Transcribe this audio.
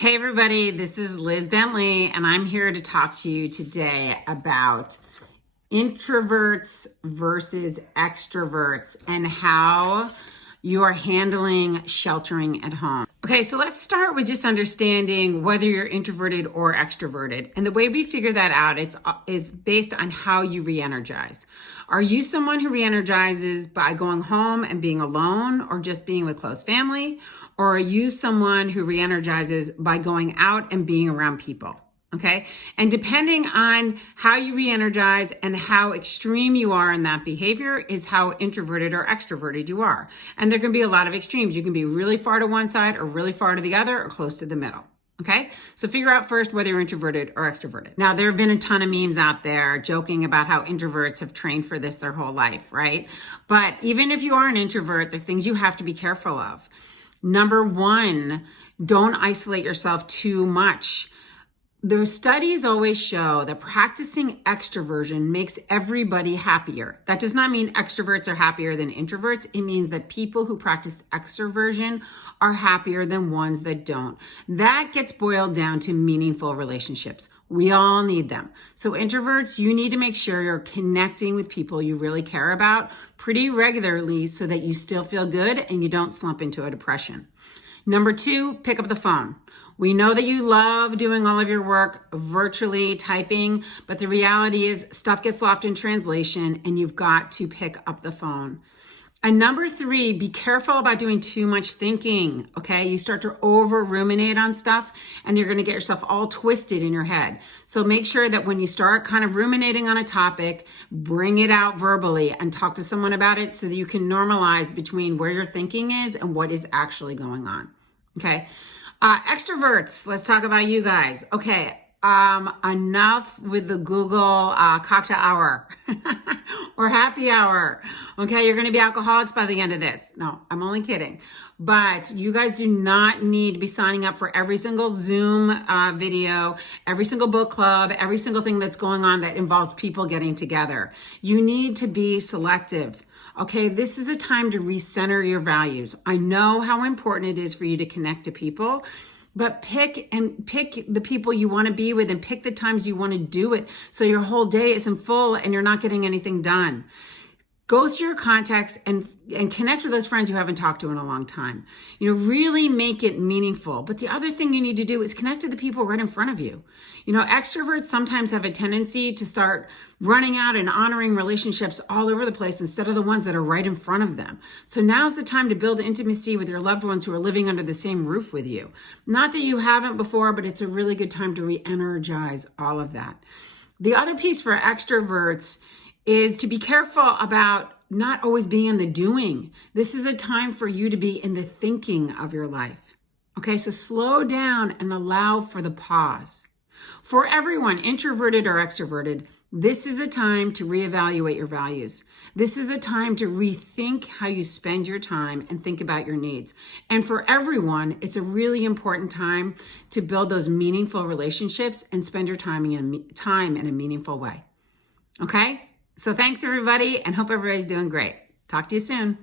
Hey everybody, this is Liz Bentley, and I'm here to talk to you today about introverts versus extroverts and how you are handling sheltering at home. Okay, so let's start with just understanding whether you're introverted or extroverted. And the way we figure that out is based on how you re-energize. Are you someone who re-energizes by going home and being alone or just being with close family? Or are you someone who re-energizes by going out and being around people? Okay. And depending on how you re-energize and how extreme you are in that behavior is how introverted or extroverted you are. And there can be a lot of extremes. You can be really far to one side or really far to the other or close to the middle. Okay. So figure out first whether you're introverted or extroverted. Now, there have been a ton of memes out there joking about how introverts have trained for this their whole life, right? But even if you are an introvert, the things you have to be careful of. Number one, don't isolate yourself too much. The studies always show that practicing extroversion makes everybody happier. That does not mean extroverts are happier than introverts. It means that people who practice extroversion are happier than ones that don't. That gets boiled down to meaningful relationships. We all need them. So introverts, you need to make sure you're connecting with people you really care about pretty regularly so that you still feel good and you don't slump into a depression. Number two, pick up the phone. We know that you love doing all of your work virtually typing, but the reality is stuff gets lost in translation and you've got to pick up the phone. And number three, be careful about doing too much thinking, okay? You start to over ruminate on stuff and you're gonna get yourself all twisted in your head. So make sure that when you start kind of ruminating on a topic, bring it out verbally and talk to someone about it so that you can normalize between where your thinking is and what is actually going on, okay? Extroverts, let's talk about you guys. Okay, enough with the Google cocktail hour or happy hour. Okay, you're gonna be alcoholics by the end of this. No, I'm only kidding. But you guys do not need to be signing up for every single Zoom video, every single book club, every single thing that's going on that involves people getting together. You need to be selective. Okay, this is a time to recenter your values. I know how important it is for you to connect to people, but pick the people you want to be with and pick the times you want to do it so your whole day isn't full and you're not getting anything done. Go through your contacts and connect with those friends you haven't talked to in a long time. You know, really make it meaningful. But the other thing you need to do is connect to the people right in front of you. You know, extroverts sometimes have a tendency to start running out and honoring relationships all over the place instead of the ones that are right in front of them. So now's the time to build intimacy with your loved ones who are living under the same roof with you. Not that you haven't before, but it's a really good time to re-energize all of that. The other piece for extroverts is to be careful about not always being in the doing. This is a time for you to be in the thinking of your life. Okay, so slow down and allow for the pause. For everyone, introverted or extroverted, this is a time to reevaluate your values. This is a time to rethink how you spend your time and think about your needs. And for everyone, it's a really important time to build those meaningful relationships and spend your time in a meaningful way. Okay? So thanks everybody and hope everybody's doing great. Talk to you soon.